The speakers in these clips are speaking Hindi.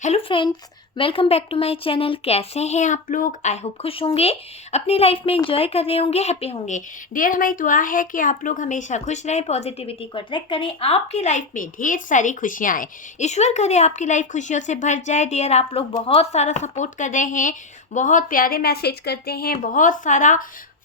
Hello friends, welcome back to my channel. कैसे हैं आप लोग? आई होप खुश होंगे, अपनी लाइफ में एंजॉय कर रहे होंगे, हैप्पी होंगे। डियर, हमारी दुआ है कि आप लोग हमेशा खुश रहें, पॉजिटिविटी को अट्रैक्ट करें, आपकी लाइफ में ढेर सारी खुशियां आए। ईश्वर करे आपकी लाइफ खुशियों से भर जाए। डियर, आप लोग बहुत सारा सपोर्ट कर रहे हैं, बहुत प्यारे मैसेज करते हैं, बहुत सारा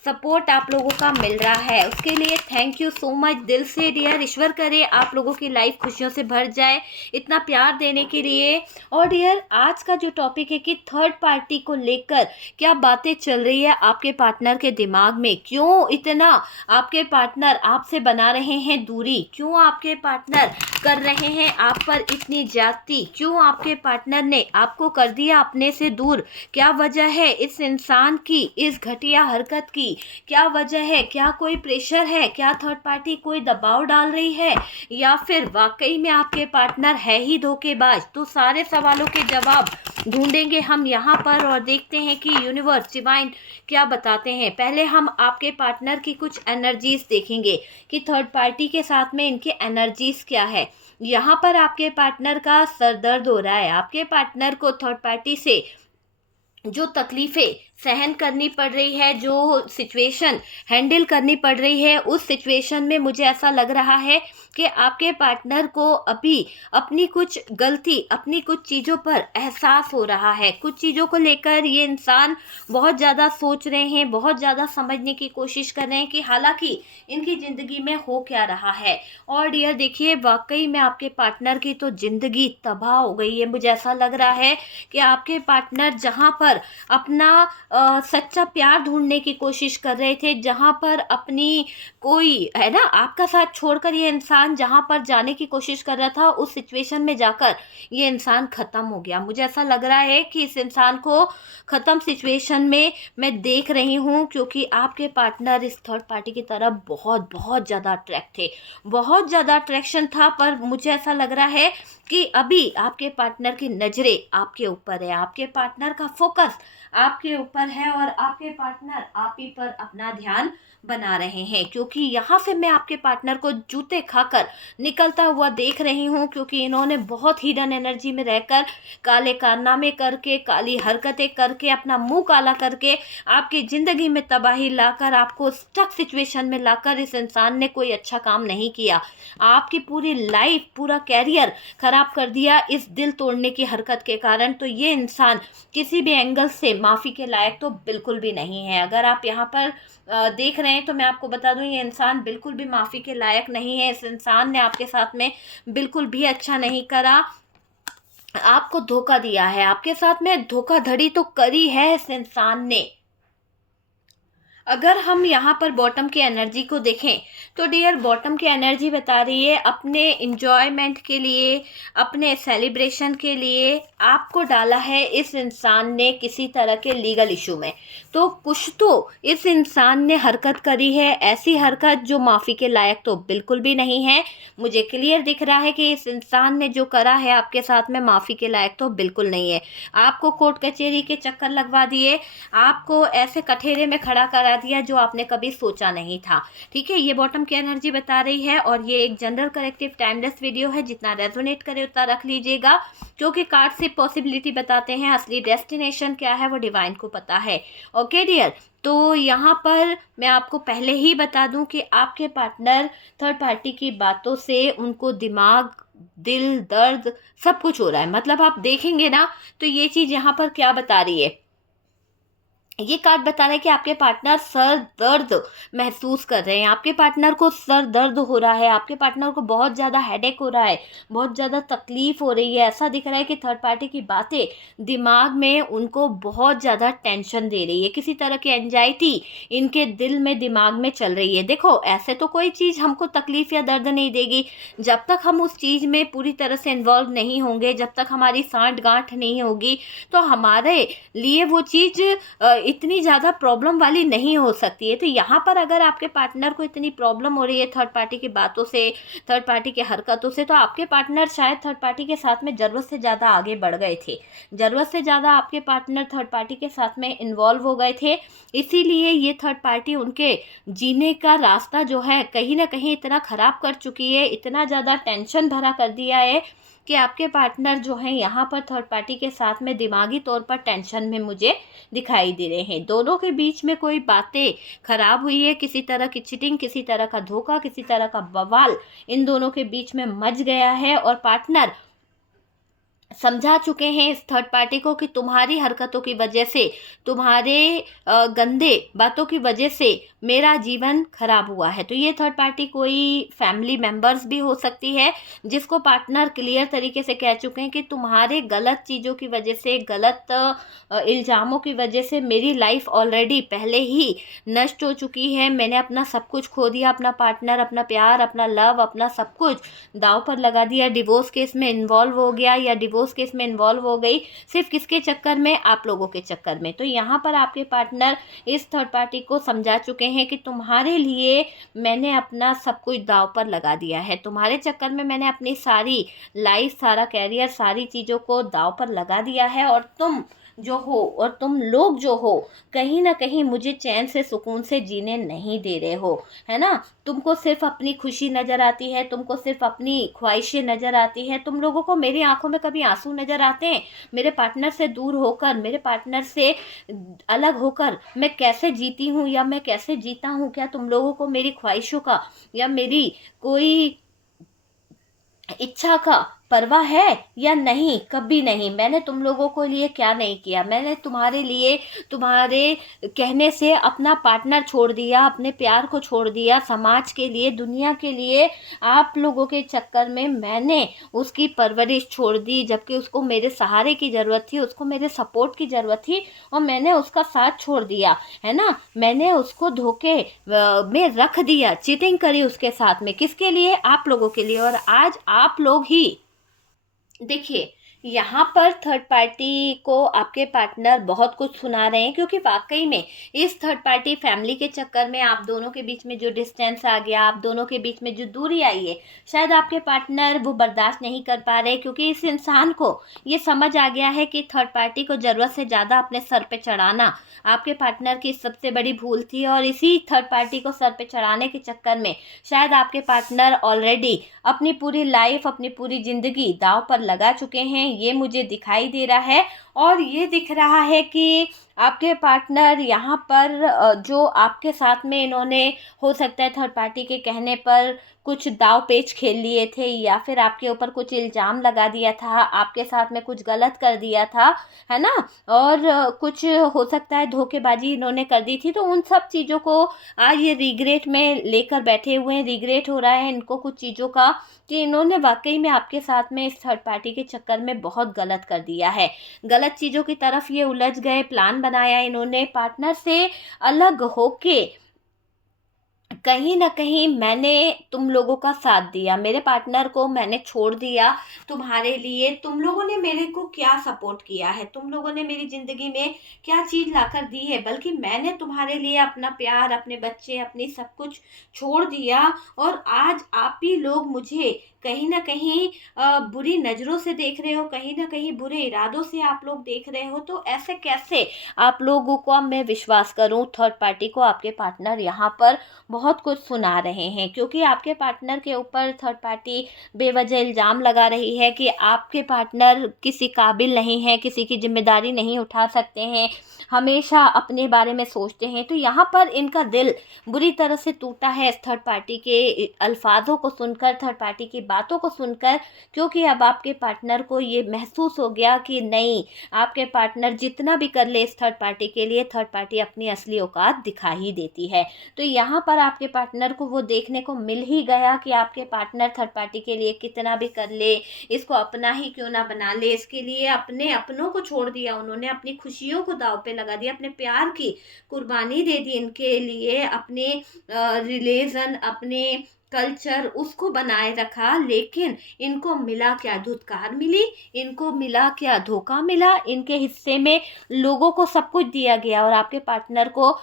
सपोर्ट आप लोगों का मिल रहा है, उसके लिए थैंक यू सो मच दिल से। डियर, ईश्वर करे आप लोगों की लाइफ खुशियों से भर जाए, इतना प्यार देने के लिए। और डियर, आज का जो टॉपिक है कि थर्ड पार्टी को लेकर क्या बातें चल रही है आपके पार्टनर के दिमाग में, क्यों इतना आपके पार्टनर आपसे बना रहे हैं दूरी, क्यों आपके पार्टनर कर रहे हैं आप पर इतनी ज्यादती, क्यों आपके पार्टनर ने आपको कर दिया अपने से दूर। क्या वजह है इस इंसान की इस घटिया हरकत की? क्या वजह है? क्या कोई प्रेशर है? क्या थर्ड पार्टी कोई दबाव डाल रही है, या फिर वाकई में आपके पार्टनर है ही धोखेबाज? तो सारे सवालों के जवाब ढूंढेंगे हम यहाँ पर और देखते हैं कि यूनिवर्स डिवाइन क्या बताते हैं। पहले हम आपके पार्टनर की कुछ एनर्जीज देखेंगे कि थर्ड पार्टी के साथ में इनकी एनर्जीज क्या है। यहाँ पर आपके पार्टनर का सर दर्द हो रहा है, आपके पार्टनर को थर्ड पार्टी से जो तकलीफ़ें सहन करनी पड़ रही है, जो सिचुएशन हैंडल करनी पड़ रही है, उस सिचुएशन में मुझे ऐसा लग रहा है कि आपके पार्टनर को अभी अपनी कुछ गलती, अपनी कुछ चीज़ों पर एहसास हो रहा है। कुछ चीज़ों को लेकर ये इंसान बहुत ज़्यादा सोच रहे हैं, बहुत ज़्यादा समझने की कोशिश कर रहे हैं कि हालांकि इनकी ज़िंदगी में हो क्या रहा है। और डियर देखिए, वाकई में आपके पार्टनर की तो ज़िंदगी तबाह हो गई है। मुझे ऐसा लग रहा है कि आपके पार्टनर जहाँ पर अपना सच्चा प्यार ढूंढने की कोशिश कर रहे थे, जहाँ पर अपनी कोई है ना, आपका साथ छोड़कर ये इंसान जहाँ पर जाने की कोशिश कर रहा था, उस सिचुएशन में जाकर ये इंसान ख़त्म हो गया। मुझे ऐसा लग रहा है कि इस इंसान को ख़त्म सिचुएशन में मैं देख रही हूँ, क्योंकि आपके पार्टनर इस थर्ड पार्टी की तरफ बहुत बहुत ज़्यादा अट्रैक्ट थे, बहुत ज़्यादा अट्रैक्शन था। पर मुझे ऐसा लग रहा है कि अभी आपके पार्टनर की नज़रें आपके ऊपर है, आपके पार्टनर का फोकस आपके ऊपर है, और आपके पार्टनर आप ही पर अपना ध्यान बना रहे हैं। क्योंकि यहाँ से मैं आपके पार्टनर को जूते खाकर निकलता हुआ देख रही हूँ, क्योंकि इन्होंने बहुत हिडन एनर्जी में रहकर काले कारनामे करके, काली हरकतें करके, अपना मुंह काला करके आपकी ज़िंदगी में तबाही लाकर, आपको स्टक सिचुएशन में लाकर इस इंसान ने कोई अच्छा काम नहीं किया। आपकी पूरी लाइफ, पूरा कैरियर खराब कर दिया इस दिल तोड़ने की हरकत के कारण। तो ये इंसान किसी भी एंगल से माफ़ी के लायक तो बिल्कुल भी नहीं है। अगर आप यहाँ पर देख रहे हैं तो मैं आपको बता दूं, ये इंसान बिल्कुल भी माफ़ी के लायक नहीं है। इस इंसान ने आपके साथ में बिल्कुल भी अच्छा नहीं करा, आपको धोखा दिया है, आपके साथ में धोखाधड़ी तो करी है इस इंसान ने। अगर हम यहाँ पर बॉटम की एनर्जी को देखें तो डियर, बॉटम की एनर्जी बता रही है अपने इंजॉयमेंट के लिए, अपने सेलिब्रेशन के लिए आपको डाला है इस इंसान ने किसी तरह के लीगल इशू में। तो कुछ तो इस इंसान ने हरकत करी है, ऐसी हरकत जो माफ़ी के लायक तो बिल्कुल भी नहीं है। मुझे क्लियर दिख रहा है कि इस इंसान ने जो करा है आपके साथ में माफ़ी के लायक तो बिल्कुल नहीं है। आपको कोर्ट कचहरी के चक्कर लगवा दिए, आपको ऐसे कठेरे में खड़ा करा दिया जो आपने कभी सोचा नहीं था। ठीक है, ये बॉटम की एनर्जी बता रही है, और ये एक जनरल करेक्टिव टाइमलेस वीडियो है, जितना रेजोनेट करे उतना रख लीजिएगा, क्योंकि कार्ड से पॉसिबिलिटी बताते हैं, असली डेस्टिनेशन क्या है वो डिवाइन को पता है। ओके डियर, तो यहाँ पर मैं आपको पहले ही बता दूं कि आपके पार्टनर थर्ड पार्टी की बातों से उनको दिमाग, दिल दर्द सब कुछ हो रहा है। मतलब आप देखेंगे ना तो ये चीज़ यहाँ पर क्या बता रही है, ये कार्ड बता रहा है कि आपके पार्टनर सर दर्द महसूस कर रहे हैं, आपके पार्टनर को सर दर्द हो रहा है, आपके पार्टनर को बहुत ज़्यादा हेडेक हो रहा है, बहुत ज़्यादा तकलीफ हो रही है। ऐसा दिख रहा है कि थर्ड पार्टी की बातें दिमाग में उनको बहुत ज़्यादा टेंशन दे रही है, किसी तरह की एंजाइटी इनके दिल में, दिमाग में चल रही है। देखो, ऐसे तो कोई चीज़ हमको तकलीफ या दर्द नहीं देगी जब तक हम उस चीज़ में पूरी तरह से इन्वॉल्व नहीं होंगे, जब तक हमारी सांठ गांठ नहीं होगी, तो हमारे लिए वो चीज़ इतनी ज़्यादा प्रॉब्लम वाली नहीं हो सकती है। तो यहाँ पर अगर आपके पार्टनर को इतनी प्रॉब्लम हो रही है थर्ड पार्टी की बातों से, थर्ड पार्टी की हरकतों से, तो आपके पार्टनर शायद थर्ड पार्टी के साथ में ज़रूरत से ज़्यादा आगे बढ़ गए थे, ज़रूरत से ज़्यादा आपके पार्टनर थर्ड पार्टी के साथ में इन्वॉल्व हो गए थे। इसीलिए ये थर्ड पार्टी उनके जीने का रास्ता जो है कहीं ना कहीं इतना ख़राब कर चुकी है, इतना ज़्यादा टेंशन भरा कर दिया है कि आपके पार्टनर जो हैं यहाँ पर थर्ड पार्टी के साथ में दिमागी तौर पर टेंशन में मुझे दिखाई दे रहे हैं। दोनों के बीच में कोई बातें खराब हुई है, किसी तरह की चीटिंग, किसी तरह का धोखा, किसी तरह का बवाल इन दोनों के बीच में मच गया है और पार्टनर समझा चुके हैं इस थर्ड पार्टी को कि तुम्हारी हरकतों की वजह से, तुम्हारे गंदे बातों की वजह से मेरा जीवन खराब हुआ है। तो ये थर्ड पार्टी कोई फैमिली मेंबर्स भी हो सकती है, जिसको पार्टनर क्लियर तरीके से कह चुके हैं कि तुम्हारे गलत चीज़ों की वजह से, गलत इल्ज़ामों की वजह से मेरी लाइफ ऑलरेडी पहले ही नष्ट हो चुकी है। मैंने अपना सब कुछ खो दिया, अपना पार्टनर, अपना प्यार, अपना लव, अपना सब कुछ दांव पर लगा दिया। डिवोर्स केस में इन्वॉल्व हो गया या डिवोर्स केस में इन्वॉल्व हो गई, सिर्फ किसके चक्कर में? आप लोगों के चक्कर में। तो यहाँ पर आपके पार्टनर इस थर्ड पार्टी को समझा चुके हैं कि तुम्हारे लिए मैंने अपना सब कुछ दांव पर लगा दिया है, तुम्हारे चक्कर में मैंने अपनी सारी लाइफ, सारा कैरियर, सारी चीज़ों को दांव पर लगा दिया है और तुम जो हो और तुम लोग जो हो कहीं ना कहीं मुझे चैन से, सुकून से जीने नहीं दे रहे हो, है ना। तुमको सिर्फ अपनी खुशी नज़र आती है, तुमको सिर्फ अपनी ख्वाहिशें नज़र आती हैं। तुम लोगों को मेरी आंखों में कभी आंसू नज़र आते हैं? मेरे पार्टनर से दूर होकर, मेरे पार्टनर से अलग होकर मैं कैसे जीती हूँ या मैं कैसे जीता हूँ? क्या तुम लोगों को मेरी ख्वाहिशों का या मेरी कोई इच्छा का परवाह है या नहीं? कभी नहीं। मैंने तुम लोगों को लिए क्या नहीं किया? मैंने तुम्हारे लिए, तुम्हारे कहने से अपना पार्टनर छोड़ दिया, अपने प्यार को छोड़ दिया, समाज के लिए, दुनिया के लिए। आप लोगों के चक्कर में मैंने उसकी परवरिश छोड़ दी, जबकि उसको मेरे सहारे की ज़रूरत थी, उसको मेरे सपोर्ट की ज़रूरत थी और मैंने उसका साथ छोड़ दिया, है ना। मैंने उसको धोखे में रख दिया, चीटिंग करी उसके साथ में। किसके लिए? आप लोगों के लिए। और आज आप लोग ही देखिए, यहाँ पर थर्ड पार्टी को आपके पार्टनर बहुत कुछ सुना रहे हैं, क्योंकि वाकई में इस थर्ड पार्टी फैमिली के चक्कर में आप दोनों के बीच में जो डिस्टेंस आ गया, आप दोनों के बीच में जो दूरी आई है, शायद आपके पार्टनर वो बर्दाश्त नहीं कर पा रहे, क्योंकि इस इंसान को ये समझ आ गया है कि थर्ड पार्टी को ज़रूरत से ज़्यादा अपने सर पे चढ़ाना आपके पार्टनर की सबसे बड़ी भूल थी। और इसी थर्ड पार्टी को सर पे चढ़ाने के चक्कर में शायद आपके पार्टनर ऑलरेडी अपनी पूरी लाइफ, अपनी पूरी ज़िंदगी दांव पर लगा चुके हैं, ये मुझे दिखाई दे रहा है। और ये दिख रहा है कि आपके पार्टनर यहाँ पर जो आपके साथ में इन्होंने, हो सकता है थर्ड पार्टी के कहने पर कुछ दाव पेच खेल लिए थे या फिर आपके ऊपर कुछ इल्ज़ाम लगा दिया था, आपके साथ में कुछ गलत कर दिया था, है ना। और कुछ हो सकता है धोखेबाजी इन्होंने कर दी थी। तो उन सब चीज़ों को आज ये रिग्रेट में लेकर बैठे हुए हैं। रिग्रेट हो रहा है इनको कुछ चीज़ों का कि इन्होंने वाकई में आपके साथ में इस थर्ड पार्टी के चक्कर में बहुत गलत कर दिया है, गलत चीज़ों की तरफ ये उलझ गए। प्लान बनाया इन्होंने पार्टनर से अलग होके, कहीं ना कहीं मैंने तुम लोगों का साथ दिया, मेरे पार्टनर को मैंने छोड़ दिया तुम्हारे लिए। तुम लोगों ने मेरे को क्या सपोर्ट किया है, तुम लोगों ने मेरी ज़िंदगी में क्या चीज़ लाकर दी है, बल्कि मैंने तुम्हारे लिए अपना प्यार, अपने बच्चे, अपनी सब कुछ छोड़ दिया। और आज आप ही लोग मुझे कहीं ना कहीं बुरी नज़रों से देख रहे हो, कहीं ना कहीं बुरे इरादों से आप लोग देख रहे हो। तो ऐसे कैसे आप लोगों को अब मैं विश्वास करूं? थर्ड पार्टी को आपके पार्टनर यहाँ पर बहुत कुछ सुना रहे हैं, क्योंकि आपके पार्टनर के ऊपर थर्ड पार्टी बेवजह इल्ज़ाम लगा रही है कि आपके पार्टनर किसी काबिल नहीं है, किसी की जिम्मेदारी नहीं उठा सकते हैं, हमेशा अपने बारे में सोचते हैं। तो यहाँ पर इनका दिल बुरी तरह से टूटा है इस थर्ड पार्टी के अल्फाजों को सुनकर, थर्ड पार्टी की बातों को सुनकर, क्योंकि अब आपके पार्टनर को ये महसूस हो गया कि नहीं, आपके पार्टनर जितना भी कर ले इस थर्ड पार्टी के लिए, थर्ड पार्टी अपनी असली औकात दिखा ही देती है। तो यहाँ पर आपके पार्टनर को वो देखने को मिल ही गया कि आपके पार्टनर थर्ड पार्टी के लिए कितना भी कर ले, इसको अपना ही क्यों ना बना ले, इसके लिए अपने अपनों को छोड़ दिया उन्होंने, अपनी खुशियों को दांव पे लगा दिया, अपने प्यार की कुर्बानी दे दी इनके लिए, अपने रिलीजन, अपने कल्चर उसको बनाए रखा। लेकिन इनको मिला क्या? धुतकार मिली, इनको मिला क्या? धोखा मिला। इनके हिस्से में लोगों को सब कुछ दिया गया और आपके पार्टनर को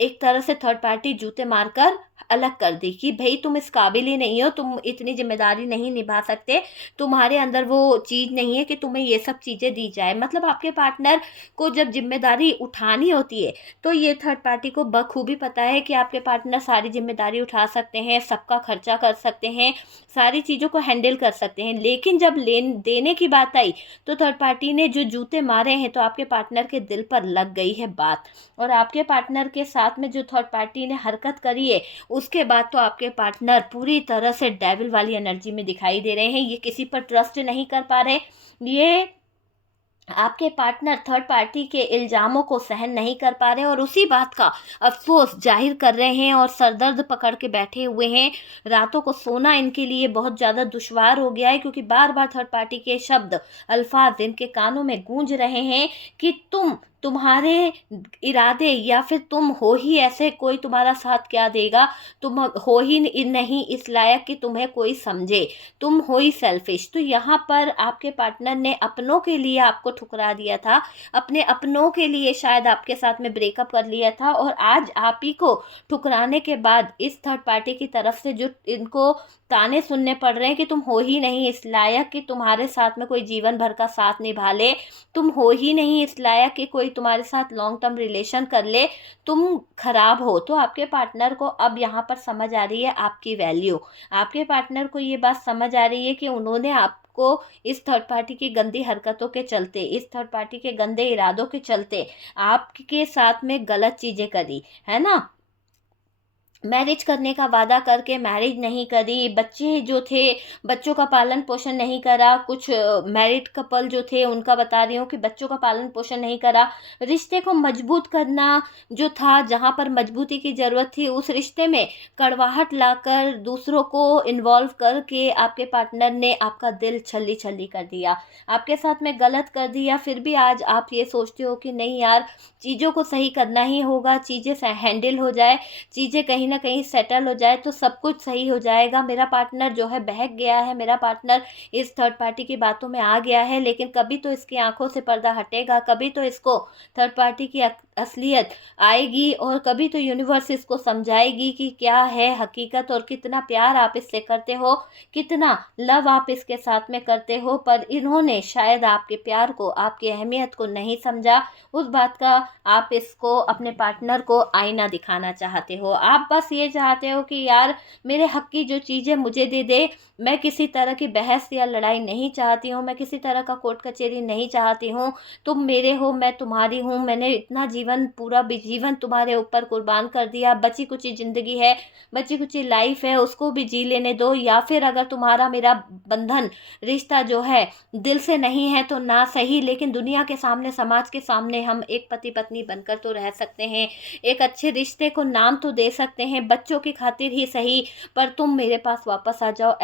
एक तरह से थर्ड पार्टी जूते मारकर अलग कर दी कि भाई तुम इस काबिल ही नहीं हो, तुम इतनी जिम्मेदारी नहीं निभा सकते, तुम्हारे अंदर वो चीज़ नहीं है कि तुम्हें ये सब चीज़ें दी जाए। मतलब आपके पार्टनर को जब जिम्मेदारी उठानी होती है तो ये थर्ड पार्टी को बखूबी पता है कि आपके पार्टनर सारी जिम्मेदारी उठा सकते हैं, सबका खर्चा कर सकते हैं, सारी चीज़ों को हैंडल कर सकते हैं। लेकिन जब लेन देने की बात आई तो थर्ड पार्टी ने जो जूते मारे हैं तो आपके पार्टनर के दिल पर लग गई है बात। और आपके पार्टनर के साथ में जो थर्ड पार्टी ने हरकत करी है उसके बाद तो आपके पार्टनर पूरी तरह से डेविल वाली एनर्जी में दिखाई दे रहे हैं। ये किसी पर ट्रस्ट नहीं कर पा रहे, ये आपके पार्टनर थर्ड पार्टी के इल्ज़ामों को सहन नहीं कर पा रहे और उसी बात का अफसोस जाहिर कर रहे हैं और सरदर्द पकड़ के बैठे हुए हैं। रातों को सोना इनके लिए बहुत ज़्यादा दुश्वार हो गया है, क्योंकि बार बार थर्ड पार्टी के शब्द अल्फाज इनके कानों में गूंज रहे हैं कि तुम्हारे इरादे या फिर तुम हो ही ऐसे, कोई तुम्हारा साथ क्या देगा, तुम हो ही नहीं इस लायक कि तुम्हें कोई समझे, तुम हो ही सेल्फिश। तो यहाँ पर आपके पार्टनर ने अपनों के लिए आपको ठुकरा दिया था, अपने अपनों के लिए शायद आपके साथ में ब्रेकअप कर लिया था, और आज आप ही को ठुकराने के बाद इस थर्ड पार्टी की तरफ से जो इनको ताने सुनने पड़ रहे हैं कि तुम हो ही नहीं इस लायक कि तुम्हारे साथ में कोई जीवन भर का साथ निभा ले, तुम हो ही नहीं इस लायक कि कोई तुम्हारे साथ लॉन्ग टर्म रिलेशन कर ले, तुम खराब हो। तो आपके पार्टनर को अब यहाँ पर समझ आ रही है आपकी वैल्यू। आपके पार्टनर को ये बात समझ आ रही है कि उन्होंने आपको इस थर्ड पार्टी की गंदी हरकतों के चलते, इस थर्ड पार्टी के गंदे इरादों के चलते आपके साथ में गलत चीज़ें करी है ना। मैरिज करने का वादा करके मैरिज नहीं करी, बच्चे जो थे बच्चों का पालन पोषण नहीं करा, कुछ मैरिड कपल जो थे उनका बता रही हूँ कि बच्चों का पालन पोषण नहीं करा। रिश्ते को मजबूत करना जो था, जहाँ पर मजबूती की ज़रूरत थी उस रिश्ते में कड़वाहट लाकर दूसरों को इन्वॉल्व करके आपके पार्टनर ने आपका दिल छल्ली छल्ली कर दिया, आपके साथ में गलत कर दिया। फिर भी आज आप ये सोचते हो कि नहीं यार, चीज़ों को सही करना ही होगा, चीज़ें हैंडल हो जाए, चीज़ें कहीं ना कहीं सेटल हो जाए तो सब कुछ सही हो जाएगा। मेरा पार्टनर जो है बहक गया है, मेरा पार्टनर इस थर्ड पार्टी की बातों में आ गया है, लेकिन कभी तो इसकी आंखों से पर्दा हटेगा, कभी तो इसको थर्ड पार्टी की असलियत आएगी और कभी तो यूनिवर्स इसको समझाएगी कि क्या है हकीकत और कितना प्यार आप इससे करते हो, कितना लव आप इसके साथ में करते हो। पर इन्होंने शायद आपके प्यार को, आपकी अहमियत को नहीं समझा। उस बात का आप इसको, अपने पार्टनर को आईना दिखाना चाहते हो। आप बस ये चाहते हो कि यार मेरे हक की जो चीज़ें मुझे दे दे। मैं किसी तरह की बहस या लड़ाई नहीं चाहती हूँ, मैं किसी तरह का कोर्ट कचहरी नहीं चाहती हूँ। तुम मेरे हो, मैं तुम्हारी हूँ, मैंने इतना जीवन, पूरा भी जीवन तुम्हारे ऊपर कुर्बान कर दिया। बची कुची ज़िंदगी है, बची कुची लाइफ है, उसको भी जी लेने दो। या फिर अगर तुम्हारा मेरा बंधन, रिश्ता जो है दिल से नहीं है तो ना सही, लेकिन दुनिया के सामने, समाज के सामने हम एक पति पत्नी बनकर तो रह सकते हैं, एक अच्छे रिश्ते को नाम तो दे सकते हैं, बच्चों की खातिर ही सही। पर तुम मेरे पास वापस आ जाओ।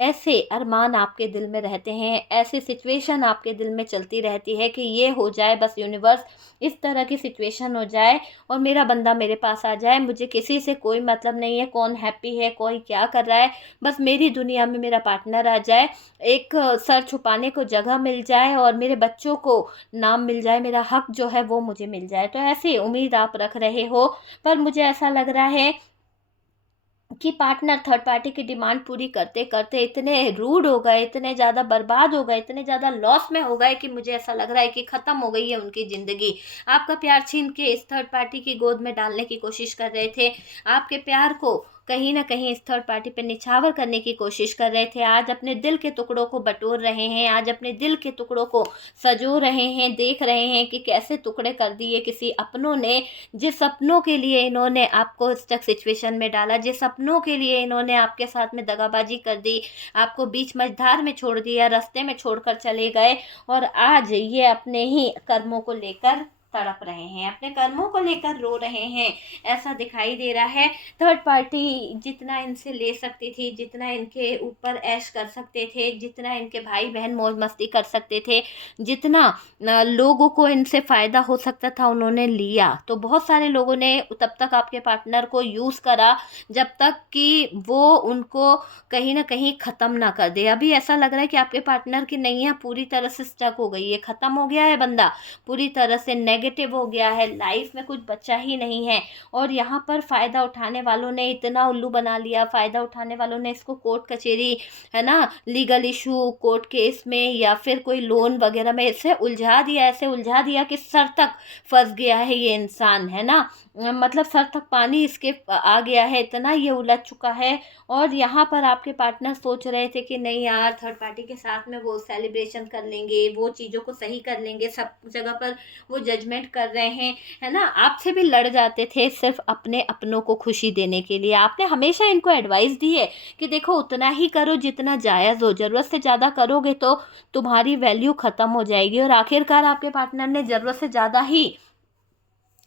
ऐसे अरमान आपके दिल में रहते हैं, ऐसी सिचुएशन आपके दिल में चलती रहती है कि ये हो जाए बस, यूनिवर्स इस तरह की सिचुएशन हो जाए और मेरा बंदा मेरे पास आ जाए। मुझे किसी से कोई मतलब नहीं है, कौन हैप्पी है, कोई क्या कर रहा है, बस मेरी दुनिया में मेरा पार्टनर आ जाए, एक सर छुपाने को जगह मिल जाए और मेरे बच्चों को नाम मिल जाए, मेरा हक जो है वो मुझे मिल जाए। तो ऐसी उम्मीद आप रख रहे हो, पर मुझे ऐसा लग रहा है कि पार्टनर थर्ड पार्टी की डिमांड पूरी करते करते इतने रूड हो गए, इतने ज़्यादा बर्बाद हो गए, इतने ज़्यादा लॉस में हो गए कि मुझे ऐसा लग रहा है कि ख़त्म हो गई है उनकी ज़िंदगी। आपका प्यार छीन के इस थर्ड पार्टी की गोद में डालने की कोशिश कर रहे थे, आपके प्यार को कहीं ना कहीं इस थर्ड पार्टी पे निछावर करने की कोशिश कर रहे थे। आज अपने दिल के टुकड़ों को बटोर रहे हैं, आज अपने दिल के टुकड़ों को सजो रहे हैं, देख रहे हैं कि कैसे टुकड़े कर दिए किसी अपनों ने, जिस सपनों के लिए इन्होंने आपको इस तक सिचुएशन में डाला, जिस सपनों के लिए इन्होंने आपके साथ में दगाबाजी कर दी, आपको बीच मझधार में छोड़ दिया, रास्ते में छोड़कर चले गए, और आज ये अपने ही कर्मों को लेकर तड़प रहे हैं, अपने कर्मों को लेकर रो रहे हैं, ऐसा दिखाई दे रहा है। थर्ड पार्टी जितना इनसे ले सकती थी, जितना इनके ऊपर ऐश कर सकते थे, जितना इनके भाई बहन मौज मस्ती कर सकते थे, जितना लोगों को इनसे फ़ायदा हो सकता था उन्होंने लिया। तो बहुत सारे लोगों ने तब तक आपके पार्टनर को यूज़ करा जब तक कि वो उनको कहीं ना कहीं ख़त्म ना कर दे। अभी ऐसा लग रहा है कि आपके पार्टनर की नैया पूरी तरह से स्टक हो गई है, ख़त्म हो गया है बंदा पूरी तरह से। नेगेटिव हो गया है, लाइफ में कुछ बचा ही नहीं है। और यहाँ पर फ़ायदा उठाने वालों ने इतना उल्लू बना लिया, फ़ायदा उठाने वालों ने इसको कोर्ट कचहरी, है ना, लीगल इशू, कोर्ट केस में या फिर कोई लोन वगैरह में ऐसे उलझा दिया, ऐसे उलझा दिया कि सर तक फंस गया है ये इंसान, है ना। मतलब सर तक पानी इसके आ गया है, इतना ये उलझ चुका है। और यहाँ पर आपके पार्टनर सोच रहे थे कि नहीं यार, थर्ड पार्टी के साथ में वो सेलिब्रेशन कर लेंगे, वो चीज़ों को सही कर लेंगे, सब जगह पर वो जजमेंट कर रहे हैं, है ना। आपसे भी लड़ जाते थे सिर्फ अपने अपनों को खुशी देने के लिए। आपने हमेशा इनको एडवाइस दी है कि देखो उतना ही करो जितना जायज़ हो, ज़रूरत से ज़्यादा करोगे तो तुम्हारी वैल्यू ख़त्म हो जाएगी। और आखिरकार आपके पार्टनर ने ज़रूरत से ज़्यादा ही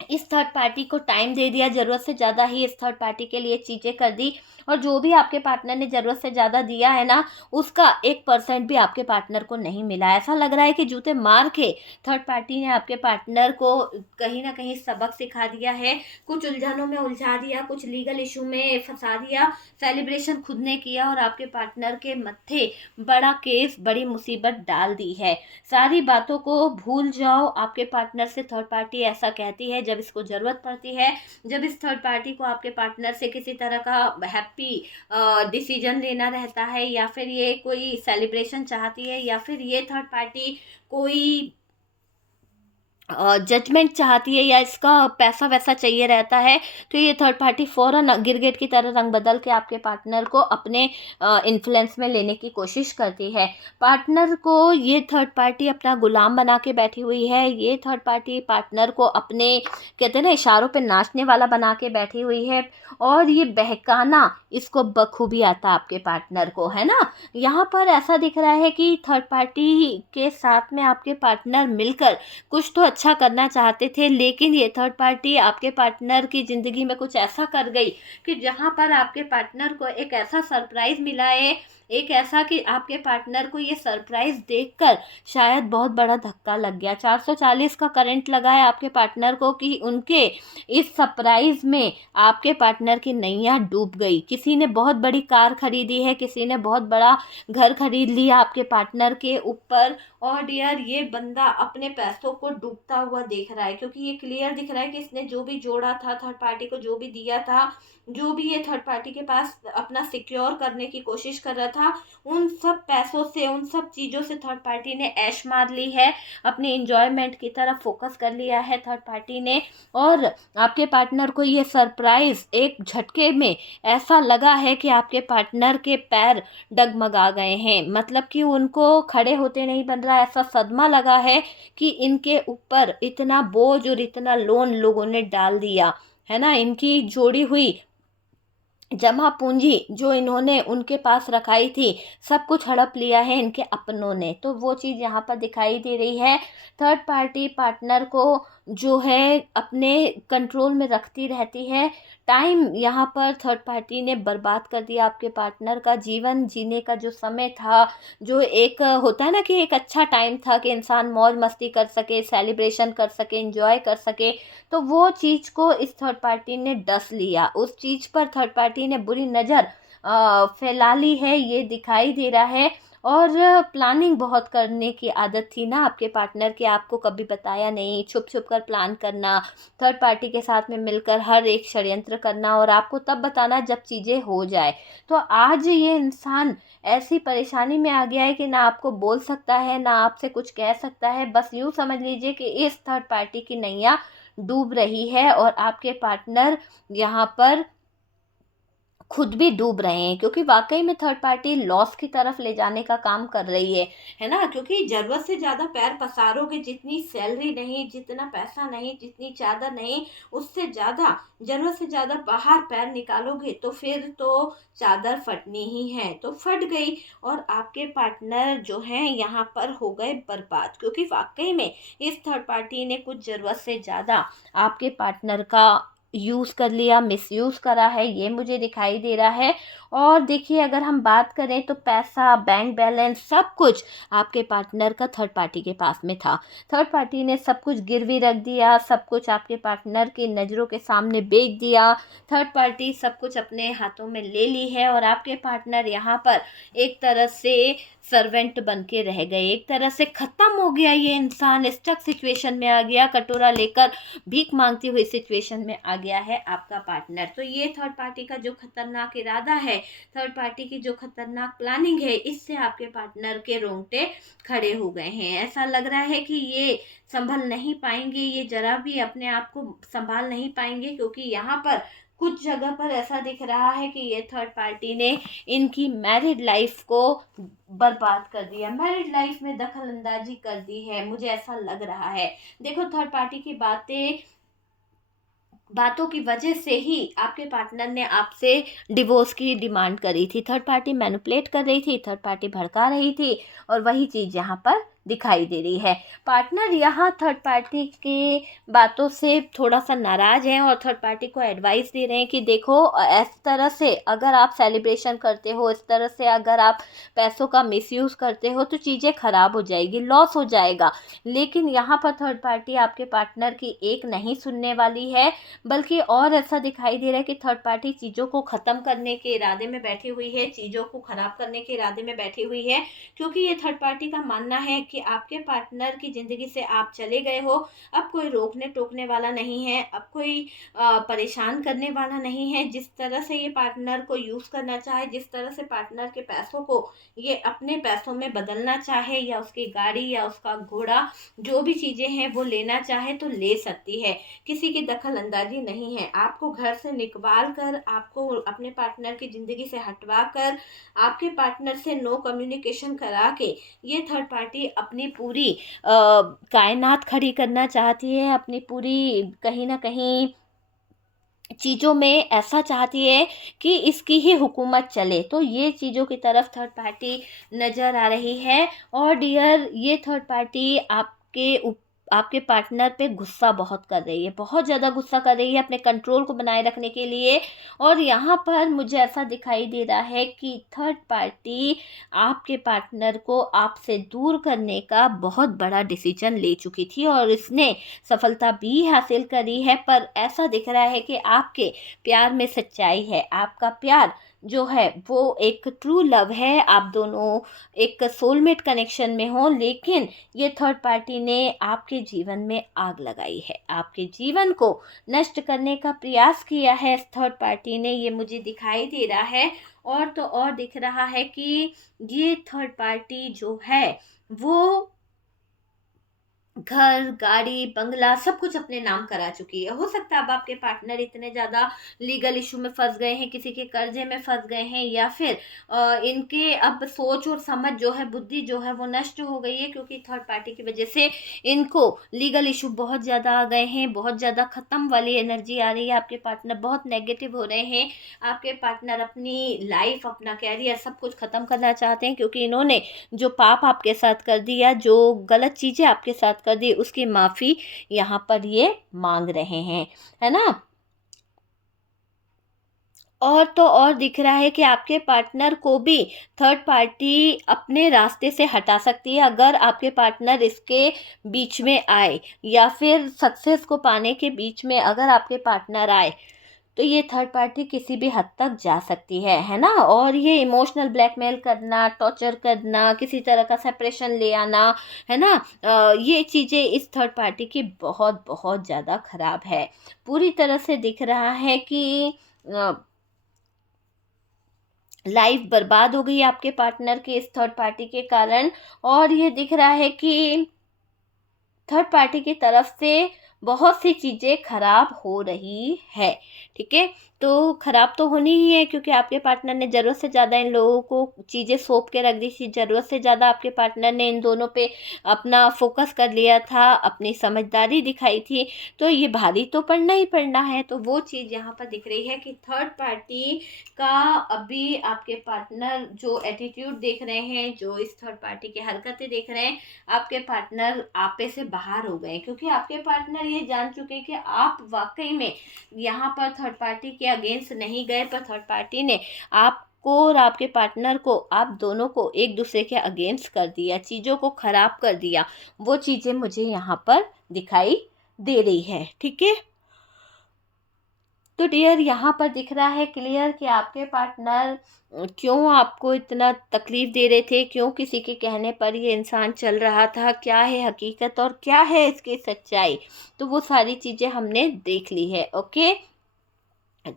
इस थर्ड पार्टी को टाइम दे दिया, ज़रूरत से ज़्यादा ही इस थर्ड पार्टी के लिए चीज़ें कर दी। और जो भी आपके पार्टनर ने ज़रूरत से ज़्यादा दिया है ना, उसका 1% भी आपके पार्टनर को नहीं मिला। ऐसा लग रहा है कि जूते मार के थर्ड पार्टी ने आपके पार्टनर को कहीं ना कहीं सबक सिखा दिया है, कुछ उलझनों में उलझा दिया, कुछ लीगल इशू में फंसा दिया, सेलिब्रेशन खुद ने किया और आपके पार्टनर के मत्थे बड़ा केस, बड़ी मुसीबत डाल दी है। सारी बातों को भूल जाओ। आपके पार्टनर से थर्ड पार्टी ऐसा कहती है जब इसको ज़रूरत पड़ती है, जब इस थर्ड पार्टी को आपके पार्टनर से किसी तरह का हैप्पी डिसीजन लेना रहता है, या फिर ये कोई सेलिब्रेशन चाहती है, या फिर ये थर्ड पार्टी कोई जजमेंट चाहती है, या इसका पैसा वैसा चाहिए रहता है, तो ये थर्ड पार्टी फ़ौरन गिरगिट की तरह रंग बदल के आपके पार्टनर को अपने इन्फ्लुएंस में लेने की कोशिश करती है। पार्टनर को ये थर्ड पार्टी अपना गुलाम बना के बैठी हुई है। ये थर्ड पार्टी पार्टनर को अपने, कहते हैं ना, इशारों पे नाचने वाला बना के बैठी हुई है। और ये बहकाना इसको बखूबी आता आपके पार्टनर को, है ना। यहाँ पर ऐसा दिख रहा है कि थर्ड पार्टी के साथ में आपके पार्टनर मिलकर कुछ तो अच्छा करना चाहते थे, लेकिन ये थर्ड पार्टी आपके पार्टनर की ज़िंदगी में कुछ ऐसा कर गई कि जहाँ पर आपके पार्टनर को एक ऐसा सरप्राइज़ मिला है, एक ऐसा कि आपके पार्टनर को ये सरप्राइज़ देखकर शायद बहुत बड़ा धक्का लग गया। 440 का करंट लगा है आपके पार्टनर को कि उनके इस सरप्राइज़ में आपके पार्टनर की नैया डूब गई। किसी ने बहुत बड़ी कार खरीदी है, किसी ने बहुत बड़ा घर खरीद लिया आपके पार्टनर के ऊपर। और डियर, ये बंदा अपने पैसों को डूबता हुआ देख रहा है, क्योंकि ये क्लियर दिख रहा है कि इसने जो भी जोड़ा था, थर्ड पार्टी को जो भी दिया था, जो भी ये थर्ड पार्टी के पास अपना सिक्योर करने की कोशिश कर रहा था, उन सब पैसों से, उन सब चीज़ों से थर्ड पार्टी ने ऐश मार ली है, अपनी इंजॉयमेंट की तरफ फोकस कर लिया है थर्ड पार्टी ने। और आपके पार्टनर को ये सरप्राइज़ एक झटके में ऐसा लगा है कि आपके पार्टनर के पैर डगमगा गए हैं, मतलब कि उनको खड़े होते नहीं बन रहा, ऐसा सदमा लगा है कि इनके ऊपर इतना बोझ और इतना लोन लोगों ने डाल दिया, है ना। इनकी जोड़ी हुई जमा पूंजी जो इन्होंने उनके पास रखाई थी, सब कुछ हड़प लिया है इनके अपनों ने। तो वो चीज़ यहाँ पर दिखाई दे रही है। थर्ड पार्टी पार्टनर को जो है अपने कंट्रोल में रखती रहती है। टाइम यहाँ पर थर्ड पार्टी ने बर्बाद कर दिया आपके पार्टनर का। जीवन जीने का जो समय था, जो एक होता है ना कि एक अच्छा टाइम था कि इंसान मौज मस्ती कर सके, सेलिब्रेशन कर सके, एंजॉय कर सके, तो वो चीज़ को इस थर्ड पार्टी ने डस लिया। उस चीज़ पर थर्ड पार्टी ने बुरी नज़र फैला ली है, ये दिखाई दे रहा है। और प्लानिंग बहुत करने की आदत थी ना आपके पार्टनर की, आपको कभी बताया नहीं, छुप छुप कर प्लान करना, थर्ड पार्टी के साथ में मिलकर हर एक षड्यंत्र करना, और आपको तब बताना जब चीज़ें हो जाए। तो आज ये इंसान ऐसी परेशानी में आ गया है कि ना आपको बोल सकता है, ना आपसे कुछ कह सकता है। बस यूँ समझ लीजिए कि इस थर्ड पार्टी की नैया डूब रही है और आपके पार्टनर यहाँ पर खुद भी डूब रहे हैं, क्योंकि वाकई में थर्ड पार्टी लॉस की तरफ ले जाने का काम कर रही है ना। क्योंकि ज़रूरत से ज़्यादा पैर पसारोगे, जितनी सैलरी नहीं, जितना पैसा नहीं, जितनी चादर नहीं, उससे ज़्यादा ज़रूरत से ज़्यादा बाहर पैर निकालोगे तो फिर तो चादर फटनी ही है। तो फट गई और आपके पार्टनर जो हैं यहाँ पर हो गए बर्बाद, क्योंकि वाकई में इस थर्ड पार्टी ने कुछ ज़रूरत से ज़्यादा आपके पार्टनर का यूज़ कर लिया, मिसयूज़ करा है, ये मुझे दिखाई दे रहा है। और देखिए, अगर हम बात करें तो पैसा, बैंक बैलेंस, सब कुछ आपके पार्टनर का थर्ड पार्टी के पास में था। थर्ड पार्टी ने सब कुछ गिरवी रख दिया, सब कुछ आपके पार्टनर की नज़रों के सामने बेच दिया। थर्ड पार्टी सब कुछ अपने हाथों में ले ली है और आपके पार्टनर यहाँ पर एक तरह से सर्वेंट बन के रह गए, एक तरह से ख़त्म हो गया ये इंसान, स्टक सिचुएशन में आ गया, कटोरा लेकर भीख मांगती हुई सिचुएशन में आ गया है आपका पार्टनर। तो ये थर्ड पार्टी का जो खतरनाक इरादा है, थर्ड पार्टी की जो खतरनाक प्लानिंग है, इससे आपके पार्टनर के रोंगटे खड़े हो गए हैं। ऐसा लग रहा है कि ये संभल नहीं पाएंगे, ये जरा भी अपने आप को संभाल नहीं पाएंगे, क्योंकि यहाँ पर कुछ जगह पर ऐसा दिख रहा है कि ये थर्ड पार्टी ने इनकी मैरिड लाइफ को बर्बाद कर दिया, मैरिड लाइफ में दखल अंदाजी कर दी है, मुझे ऐसा लग रहा है। देखो, थर्ड पार्टी की बातों की वजह से ही आपके पार्टनर ने आपसे डिवोर्स की डिमांड करी थी। थर्ड पार्टी मैनिपुलेट कर रही थी, थर्ड पार्टी भड़का रही थी, और वही चीज़ यहाँ पर दिखाई दे रही है। पार्टनर यहाँ थर्ड पार्टी के बातों से थोड़ा सा नाराज़ हैं और थर्ड पार्टी को एडवाइस दे रहे हैं कि देखो, इस तरह से अगर आप सेलिब्रेशन करते हो, इस तरह से अगर आप पैसों का मिसयूज़ करते हो, तो चीज़ें ख़राब हो जाएगी, लॉस हो जाएगा। लेकिन यहाँ पर थर्ड पार्टी आपके पार्टनर की एक नहीं सुनने वाली है, बल्कि और ऐसा दिखाई दे रहा है कि थर्ड पार्टी चीज़ों को ख़त्म करने के इरादे में बैठी हुई है, चीज़ों को ख़राब करने के इरादे में बैठी हुई है, क्योंकि ये थर्ड पार्टी का मानना है कि आपके पार्टनर की ज़िंदगी से आप चले गए हो, अब कोई रोकने टोकने वाला नहीं है, अब कोई परेशान करने वाला नहीं है। जिस तरह से ये पार्टनर को यूज़ करना चाहे, जिस तरह से पार्टनर के पैसों को ये अपने पैसों में बदलना चाहे, या उसकी गाड़ी या उसका घोड़ा, जो भी चीज़ें हैं वो लेना चाहे तो ले सकती है, किसी की दखल अंदाजी नहीं है। आपको घर से निकाल कर, आपको अपने पार्टनर की ज़िंदगी से हटवा कर, आपके पार्टनर से नो कम्युनिकेशन करा के ये थर्ड पार्टी अपनी पूरी कायनात खड़ी करना चाहती है, अपनी पूरी कहीं ना कहीं चीज़ों में ऐसा चाहती है कि इसकी ही हुकूमत चले। तो ये चीज़ों की तरफ थर्ड पार्टी नज़र आ रही है। और डियर, ये थर्ड पार्टी आपके पार्टनर पे गुस्सा बहुत कर रही है, बहुत ज़्यादा गुस्सा कर रही है अपने कंट्रोल को बनाए रखने के लिए। और यहाँ पर मुझे ऐसा दिखाई दे रहा है कि थर्ड पार्टी आपके पार्टनर को आपसे दूर करने का बहुत बड़ा डिसीजन ले चुकी थी, और इसने सफलता भी हासिल करी है। पर ऐसा दिख रहा है कि आपके प्यार में सच्चाई है, आपका प्यार जो है वो एक ट्रू लव है, आप दोनों एक सोलमेट कनेक्शन में हो, लेकिन ये थर्ड पार्टी ने आपके जीवन में आग लगाई है, आपके जीवन को नष्ट करने का प्रयास किया है इस थर्ड पार्टी ने, ये मुझे दिखाई दे रहा है। और तो और दिख रहा है कि ये थर्ड पार्टी जो है वो घर, गाड़ी, बंगला सब कुछ अपने नाम करा चुकी है। हो सकता है अब आपके पार्टनर इतने ज़्यादा लीगल इशू में फंस गए हैं, किसी के कर्जे में फंस गए हैं, या फिर इनके अब सोच और समझ जो है, बुद्धि जो है वो नष्ट हो गई है, क्योंकि थर्ड पार्टी की वजह से इनको लीगल इशू बहुत ज़्यादा आ गए हैं, बहुत ज़्यादा ख़त्म वाली एनर्जी आ रही है, आपके पार्टनर बहुत नेगेटिव हो रहे हैं, आपके पार्टनर अपनी लाइफ, अपना कैरियर सब कुछ ख़त्म करना चाहते हैं, क्योंकि इन्होंने जो पाप आपके साथ कर दिया, जो गलत चीज़ें आपके साथ कर दी, उसकी माफ़ी यहाँ पर ये मांग रहे हैं, है ना। और तो और दिख रहा है कि आपके पार्टनर को भी थर्ड पार्टी अपने रास्ते से हटा सकती है, अगर आपके पार्टनर इसके बीच में आए, या फिर सक्सेस को पाने के बीच में अगर आपके पार्टनर आए, तो ये थर्ड पार्टी किसी भी हद तक जा सकती है ना। और ये इमोशनल ब्लैकमेल करना, टॉर्चर करना, किसी तरह का सेपरेशन ले आना, है ना, ये चीज़ें इस थर्ड पार्टी की बहुत बहुत ज़्यादा ख़राब है। पूरी तरह से दिख रहा है कि लाइफ बर्बाद हो गई आपके पार्टनर के इस थर्ड पार्टी के कारण। और ये दिख रहा है कि थर्ड पार्टी की तरफ से बहुत सी चीज़ें खराब हो रही है, ठीक है। तो खराब तो होनी ही है, क्योंकि आपके पार्टनर ने ज़रूरत से ज़्यादा इन लोगों को चीज़ें सौंप के रख दी थी, ज़रूरत से ज़्यादा आपके पार्टनर ने इन दोनों पे अपना फोकस कर लिया था, अपनी समझदारी दिखाई थी, तो ये भारी तो पड़ना ही पड़ना है। तो वो चीज़ यहाँ पर दिख रही है कि थर्ड पार्टी का अभी आपके पार्टनर जो एटीट्यूड देख रहे हैं, जो इस थर्ड पार्टी की हरकतें देख रहे हैं, आपके पार्टनर आपे से बाहर हो गए, क्योंकि आपके पार्टनर ये जान चुके हैं कि आप वाकई में यहाँ पर थर्ड पार्टी के अगेंस्ट नहीं गए, पर थर्ड पार्टी ने आपको और आपके पार्टनर को, आप दोनों को एक दूसरे के अगेंस्ट कर दिया, चीज़ों को ख़राब कर दिया। वो चीज़ें मुझे यहाँ पर दिखाई दे रही है, ठीक है। तो डियर यहाँ पर दिख रहा है क्लियर कि आपके पार्टनर क्यों आपको इतना तकलीफ़ दे रहे थे, क्यों किसी के कहने पर ये इंसान चल रहा था, क्या है हकीकत और क्या है इसकी सच्चाई। तो वो सारी चीज़ें हमने देख ली है। ओके,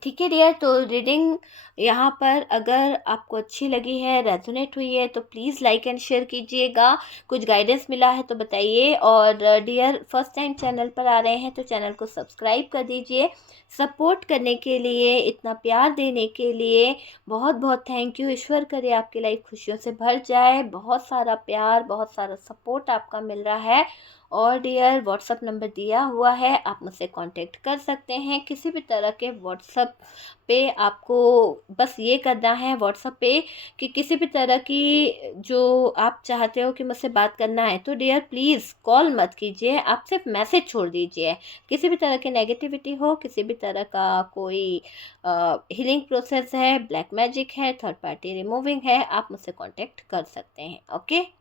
ठीक है डियर। तो रीडिंग यहाँ पर अगर आपको अच्छी लगी है, रेजोनेट हुई है, तो प्लीज़ लाइक एंड शेयर कीजिएगा। कुछ गाइडेंस मिला है तो बताइए। और डियर फर्स्ट टाइम चैनल पर आ रहे हैं तो चैनल को सब्सक्राइब कर दीजिए। सपोर्ट करने के लिए, इतना प्यार देने के लिए बहुत बहुत थैंक यू। ईश्वर करे आपकी लाइफ खुशियों से भर जाए। बहुत सारा प्यार, बहुत सारा सपोर्ट आपका मिल रहा है। और डियर व्हाट्सअप नंबर दिया हुआ है, आप मुझसे कांटेक्ट कर सकते हैं किसी भी तरह के व्हाट्सअप पे। आपको बस ये करना है व्हाट्सअप पे कि किसी भी तरह की जो आप चाहते हो कि मुझसे बात करना है, तो डियर प्लीज़ कॉल मत कीजिए, आप सिर्फ मैसेज छोड़ दीजिए। किसी भी तरह की नेगेटिविटी हो, किसी भी तरह का कोई हीलिंग प्रोसेस है, ब्लैक मैजिक है, थर्ड पार्टी रिमूविंग है, आप मुझसे कांटेक्ट कर सकते हैं। ओके।